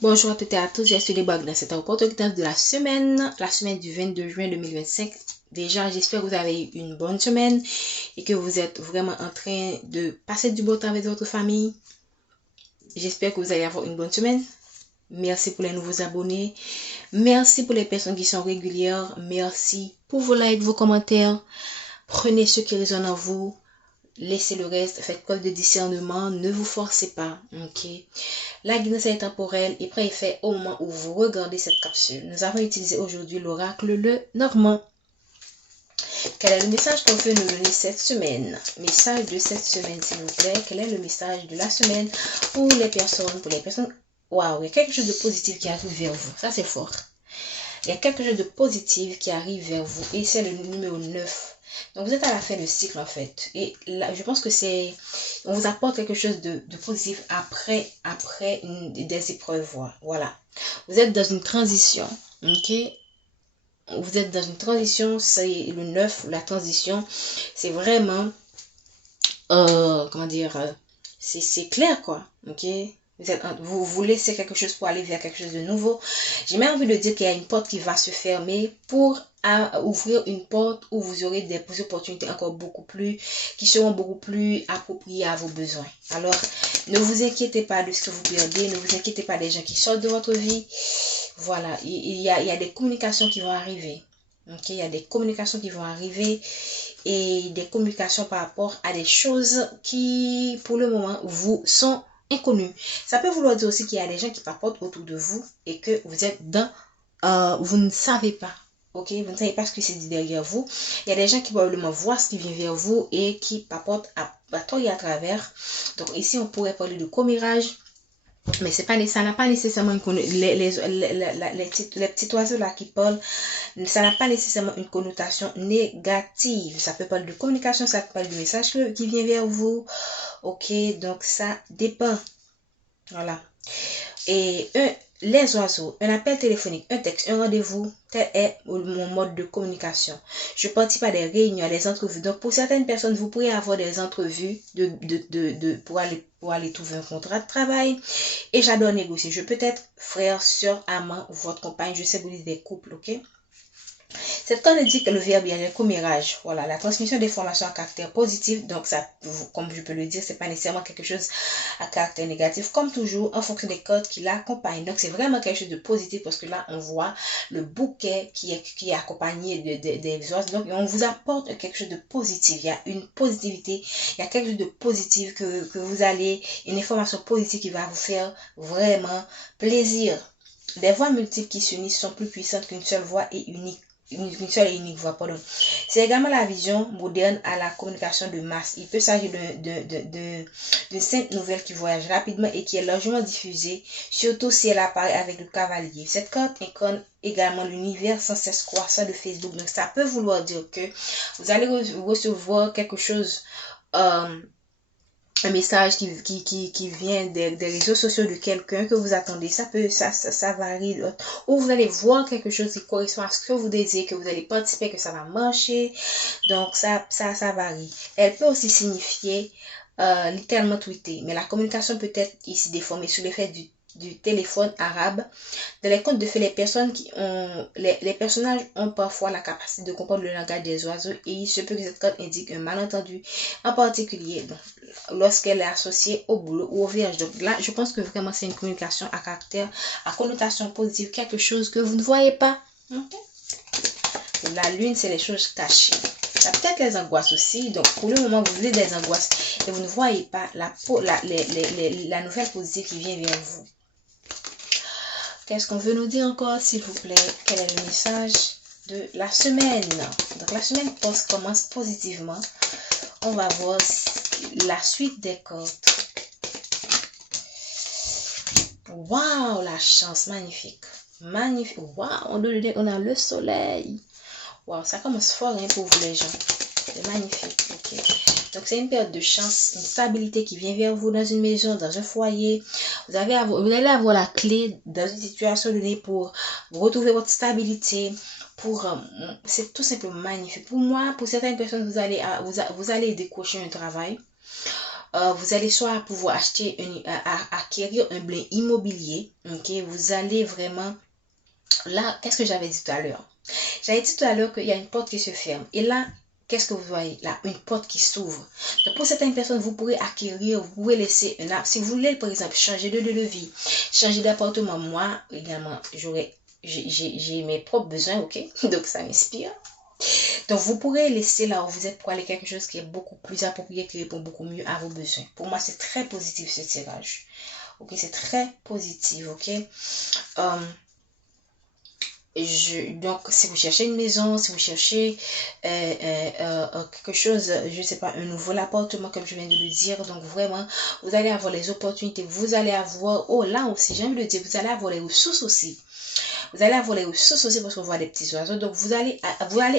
Bonjour à toutes et à tous, je suis Debag dans cette opportunité de la semaine du 22 juin 2025. Déjà, j'espère que vous avez eu une bonne semaine et que vous êtes vraiment en train de passer du beau temps avec votre famille. J'espère que vous allez avoir une bonne semaine. Merci pour les nouveaux abonnés. Merci pour les personnes qui sont régulières. Merci pour vos likes, vos commentaires. Prenez ce qui résonne en vous. Laissez le reste, faites preuve de discernement, ne vous forcez pas, ok? La guidance est temporelle et prend effet au moment où vous regardez cette capsule. Nous avons utilisé aujourd'hui l'oracle le Normand. Quel est le message qu'on peut nous donner cette semaine? Message de cette semaine, s'il vous plaît. Quel est le message de la semaine pour les personnes, Waouh, il y a quelque chose de positif qui arrive vers vous. Ça, c'est fort. Il y a quelque chose de positif qui arrive vers vous et c'est le numéro 9. Donc, vous êtes à la fin du cycle, en fait. Et là, je pense que on vous apporte quelque chose de positif après des épreuves. Voilà. Vous êtes dans une transition, ok? Vous êtes dans une transition, c'est le 9, la transition. C'est vraiment, comment dire, c'est clair, quoi, ok? Vous laissez quelque chose pour aller vers quelque chose de nouveau. J'ai même envie de dire qu'il y a une porte qui va se fermer pour ouvrir une porte où vous aurez des opportunités qui seront beaucoup plus appropriées à vos besoins. Alors, ne vous inquiétez pas de ce que vous perdez, ne vous inquiétez pas des gens qui sortent de votre vie. Voilà, il y a des communications qui vont arriver. Ok, il y a des communications qui vont arriver et des communications par rapport à des choses qui, pour le moment, vous sont inconnu. Ça peut vouloir dire aussi qu'il y a des gens qui papotent autour de vous et que vous êtes vous ne savez pas. Ok, vous ne savez pas ce qui se dit derrière vous. Il y a des gens qui probablement voient ce qui vient vers vous et qui papotent à tort et à travers. Donc ici, on pourrait parler de commérage. Mais ça n'a pas nécessairement les petits oiseaux là qui parlent, ça n'a pas nécessairement une connotation négative. Ça peut parler de communication, ça peut parler de message qui vient vers vous. Ok, donc ça dépend. Voilà. Et les oiseaux, un appel téléphonique, un texte, un rendez-vous, tel est mon mode de communication. Je participe à des réunions, à des entrevues. Donc, pour certaines personnes, vous pourrez avoir des entrevues pour aller trouver un contrat de travail. Et j'adore négocier. Je peux être frère, soeur, amant, votre compagne. Je sais vous dites des couples, ok? Cette carte indique le verbe, il y a le commérage. Voilà, la transmission d'informations à caractère positif. Donc, ça, comme je peux le dire, c'est pas nécessairement quelque chose à caractère négatif. Comme toujours, en fonction des codes qui l'accompagnent. Donc, c'est vraiment quelque chose de positif parce que là, on voit le bouquet qui est accompagné des oiseaux. Donc, on vous apporte quelque chose de positif. Il y a une positivité. Il y a quelque chose de positif que vous allez, une information positive qui va vous faire vraiment plaisir. Des voix multiples qui s'unissent sont plus puissantes qu'une seule voix et unique. Une seule et unique voix, pardon. C'est également la vision moderne à la communication de masse. Il peut s'agir d'une simple nouvelle qui voyage rapidement et qui est largement diffusée, surtout si elle apparaît avec le cavalier. Cette carte incarne également l'univers sans cesse croissant de Facebook. Donc, ça peut vouloir dire que vous allez recevoir quelque chose, un message qui vient des réseaux sociaux de quelqu'un que vous attendez, ça varie, ou vous allez voir quelque chose qui correspond à ce que vous désirez, que vous allez participer, que ça va marcher. Donc ça varie. Elle peut aussi signifier littéralement tweeter, mais la communication peut être ici déformée sous l'effet du téléphone arabe. Dans les contes de fées, les personnages ont parfois la capacité de comprendre le langage des oiseaux et il se peut que cette carte indique un malentendu, en particulier lorsqu'elle est associée au boulot ou au vierge. Donc là, je pense que vraiment c'est une communication à caractère, à connotation positive, quelque chose que vous ne voyez pas. Okay? La lune, c'est les choses cachées. Ça peut être les angoisses aussi. Donc, pour le moment, vous vivez des angoisses et vous ne voyez pas la nouvelle positive qui vient vers vous. Qu'est-ce qu'on veut nous dire encore, s'il vous plaît? Quel est le message de la semaine? Donc, la semaine commence positivement. On va voir la suite des cartes. Waouh, la chance, magnifique. Magnifique. Waouh, on a le soleil. Waouh, ça commence fort pour vous les gens. C'est magnifique. Ok. Donc, c'est une période de chance, une stabilité qui vient vers vous dans une maison, dans un foyer. Vous allez avoir la clé dans une situation donnée pour retrouver votre stabilité. C'est tout simplement magnifique. Pour moi, pour certaines personnes, vous allez décrocher un travail. vous allez soit pouvoir acheter, acquérir un bien immobilier. Ok, vous allez vraiment... Là, qu'est-ce que j'avais dit tout à l'heure? J'avais dit tout à l'heure qu'il y a une porte qui se ferme. Et là, qu'est-ce que vous voyez? Là, une porte qui s'ouvre. Donc, pour certaines personnes, vous pourrez acquérir, vous pouvez laisser un arbre. Si vous voulez, par exemple, changer de lieu de vie, changer d'appartement, moi, également, j'ai mes propres besoins, ok? Donc, ça m'inspire. Donc, vous pourrez laisser là où vous êtes pour aller quelque chose qui est beaucoup plus approprié, qui répond beaucoup mieux à vos besoins. Pour moi, c'est très positif ce tirage. Ok, c'est très positif, ok? Donc, si vous cherchez une maison, si vous cherchez quelque chose, je ne sais pas, un nouvel appartement, comme je viens de le dire, donc vraiment, vous allez avoir les opportunités, vous allez avoir, oh là aussi, j'ai envie de dire, vous allez avoir les ressources aussi. Vous allez avoir les ressources aussi parce qu'on voit des petits oiseaux. Donc, vous allez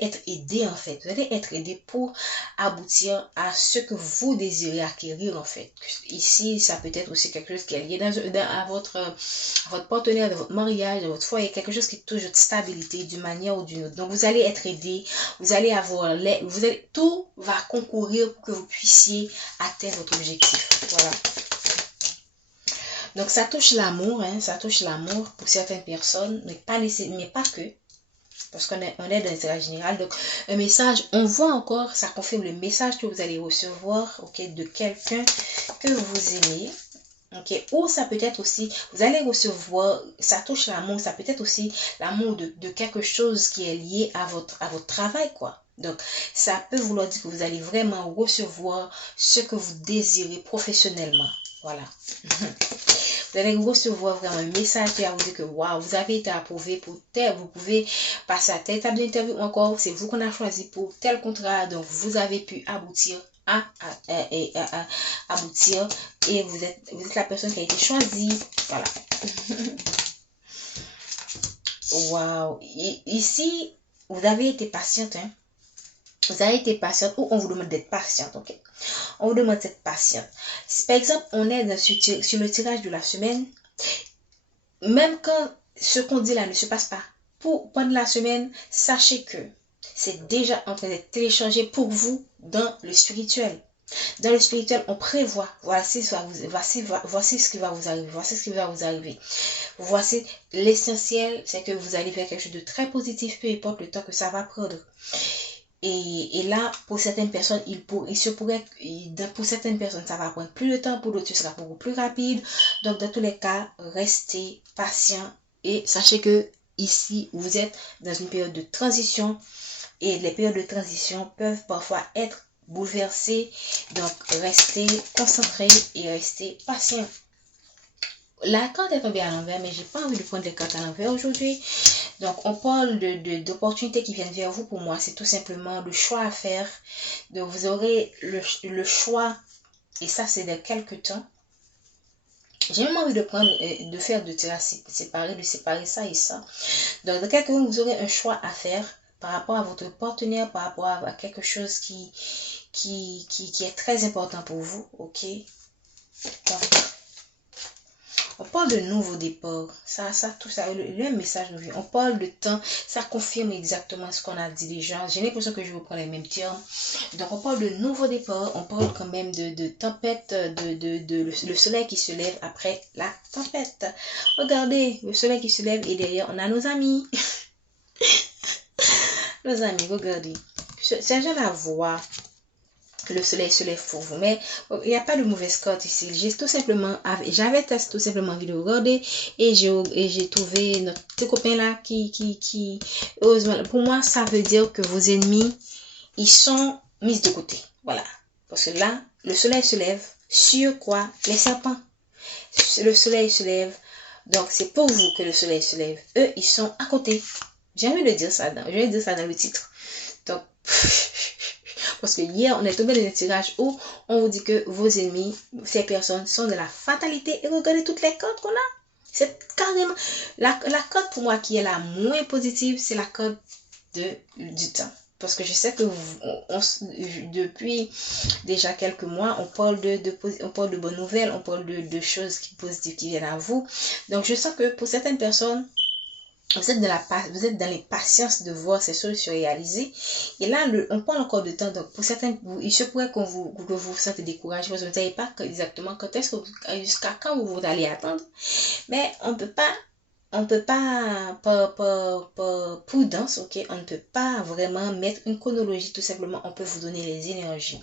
être aidé en fait. Vous allez être aidé pour aboutir à ce que vous désirez acquérir en fait. Ici, ça peut être aussi quelque chose qui est lié à votre partenaire, de votre mariage, de votre foyer. Quelque chose qui touche votre stabilité d'une manière ou d'une autre. Donc, vous allez être aidé. Vous allez avoir tout va concourir pour que vous puissiez atteindre votre objectif. Voilà. Donc, ça touche l'amour, hein, ça touche l'amour pour certaines personnes, mais pas que, parce qu'on est dans un tirage général. Donc, un message, on voit encore, ça confirme le message que vous allez recevoir, ok, de quelqu'un que vous aimez, ok, ou ça peut être aussi, vous allez recevoir, ça touche l'amour, ça peut être aussi l'amour de quelque chose qui est lié à votre travail, quoi. Donc, ça peut vouloir dire que vous allez vraiment recevoir ce que vous désirez professionnellement. Voilà. Vous allez recevoir vraiment un message qui va vous dire que waouh, vous avez été approuvé pour tel, vous pouvez passer à telle étape d'interview, ou encore c'est vous qu'on a choisi pour tel contrat, donc vous avez pu aboutir aboutir et vous êtes la personne qui a été choisie. Voilà. Waouh. Ici, vous avez été patiente, hein. Vous avez été patiente ou on vous demande d'être patiente, ok? On vous demande d'être patiente. Si par exemple, on est sur le tirage de la semaine, même quand ce qu'on dit là ne se passe pas, pendant la semaine, sachez que c'est déjà en train d'être téléchargé pour vous dans le spirituel. Dans le spirituel, on prévoit, voici ce qui va vous arriver, voici ce qui va vous arriver. Voici l'essentiel, c'est que vous allez faire quelque chose de très positif, peu importe le temps que ça va prendre. Et là, pour certaines personnes, pour certaines personnes, ça va prendre plus de temps, pour d'autres, ce sera beaucoup plus rapide. Donc, dans tous les cas, restez patient et sachez que ici, vous êtes dans une période de transition et les périodes de transition peuvent parfois être bouleversées. Donc, restez concentrés et restez patient. La carte est tombée à l'envers, mais j'ai pas envie de prendre les cartes à l'envers aujourd'hui. Donc, on parle d'opportunités qui viennent vers vous. Pour moi, c'est tout simplement le choix à faire. Donc, vous aurez le choix, et ça, c'est de quelques temps. J'ai même envie de faire de tirages séparés, de séparer ça et ça. Donc, dans quelques temps, vous aurez un choix à faire par rapport à votre partenaire, par rapport à quelque chose qui est très important pour vous, ok? Donc, on parle de nouveau départ. Tout ça, le message revient. On parle de temps. Ça confirme exactement ce qu'on a dit déjà. J'ai l'impression que je reprends les mêmes termes. Donc, on parle de nouveau départ. On parle quand même de tempête, le soleil qui se lève après la tempête. Regardez, le soleil qui se lève et derrière, on a nos amis. Nos amis, regardez. C'est déjà la voix. Le soleil se lève pour vous, mais il n'y a pas de mauvaise carte ici. J'avais tout simplement envie de regarder et j'ai trouvé notre petit copain là qui heureusement, pour moi, ça veut dire que vos ennemis, ils sont mis de côté. Voilà. Parce que là, le soleil se lève sur quoi? Les serpents. Le soleil se lève. Donc, c'est pour vous que le soleil se lève. Eux, ils sont à côté. J'ai envie de dire ça je vais dire ça dans le titre. Donc, parce que hier, on est tombé dans un tirage où on vous dit que vos ennemis, ces personnes, sont de la fatalité. Et regardez toutes les cartes qu'on a. C'est carrément... La carte pour moi qui est la moins positive, c'est la carte du temps. Parce que je sais que depuis déjà quelques mois, on parle de bonnes nouvelles, on parle de choses positives qui viennent à vous. Donc, je sens que pour certaines personnes, vous êtes dans l'impatience de voir ces choses se réaliser. Et là, on prend encore de temps. Donc, pour certains, il se pourrait que vous vous sentez découragé parce que vous ne savez pas exactement quand est-ce que jusqu'à quand vous allez attendre. Mais on peut pas, par prudence, ok, on ne peut pas vraiment mettre une chronologie, tout simplement, on peut vous donner les énergies.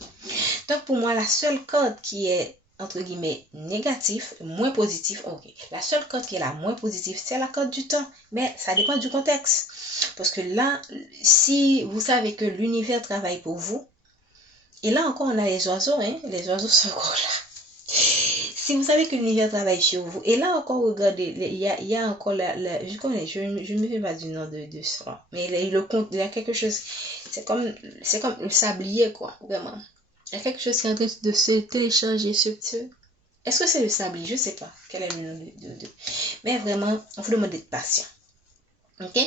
Donc, pour moi, la seule corde qui est, entre guillemets, négatif, moins positif, ok. La seule corde qui est la moins positive, c'est la corde du temps. Mais ça dépend du contexte. Parce que là, si vous savez que l'univers travaille pour vous, et là encore, on a les oiseaux, hein, les oiseaux sont encore là. Si vous savez que l'univers travaille sur vous, et là encore, regardez, il y a encore je ne me souviens pas du nom de ça, mais il y a quelque chose, c'est comme le sablier, quoi, vraiment. Il y a quelque chose qui est en train de se télécharger sur ce. Est-ce que c'est le sablier? Je ne sais pas quel est le nom de. Mais vraiment, on vous demande d'être patient. Ok?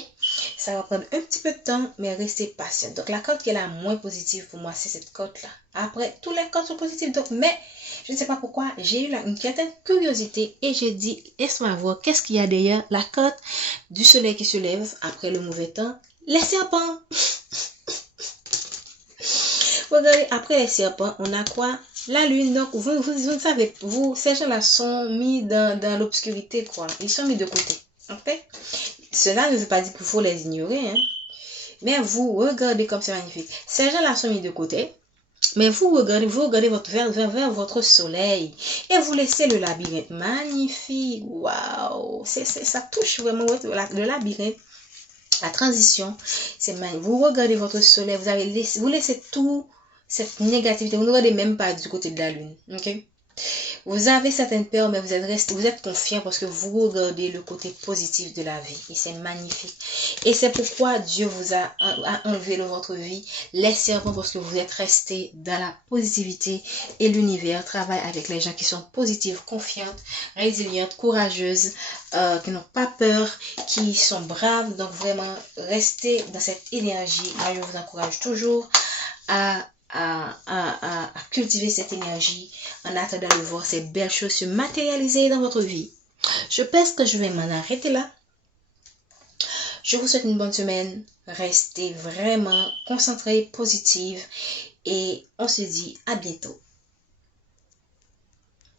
Ça va prendre un petit peu de temps, mais restez patient. Donc, la corde qui est la moins positive pour moi, c'est cette corde-là. Après, tous les cordes sont positives. Donc, mais, je ne sais pas pourquoi, j'ai eu une certaine curiosité et j'ai dit, laisse-moi voir qu'est-ce qu'il y a derrière la corde du soleil qui se lève après le mauvais temps. Les serpents! Regardez, après les serpents, on a quoi? La lune. Donc, vous ne savez, ces gens-là sont mis dans l'obscurité, quoi. Ils sont mis de côté. Ok? Cela ne veut pas dire qu'il faut les ignorer, hein. Mais vous regardez comme c'est magnifique. Ces gens-là sont mis de côté. Mais vous regardez vers votre soleil. Et vous laissez le labyrinthe. Magnifique. Waouh. Ça touche vraiment le labyrinthe. La transition. C'est magnifique. Vous regardez votre soleil. Vous laissez tout cette négativité. Vous ne regardez même pas du côté de la lune. Ok? Vous avez certaines peurs, mais vous êtes confiant parce que vous regardez le côté positif de la vie. Et c'est magnifique. Et c'est pourquoi Dieu vous a enlevé de votre vie les serpents, parce que vous êtes resté dans la positivité. Et l'univers travaille avec les gens qui sont positifs, confiantes, résilientes, courageuses, qui n'ont pas peur, qui sont braves. Donc vraiment, restez dans cette énergie. Moi, je vous encourage toujours à cultiver cette énergie en attendant de voir ces belles choses se matérialiser dans votre vie. Je pense que je vais m'en arrêter là. Je vous souhaite une bonne semaine. Restez vraiment concentrés, positive et on se dit à bientôt.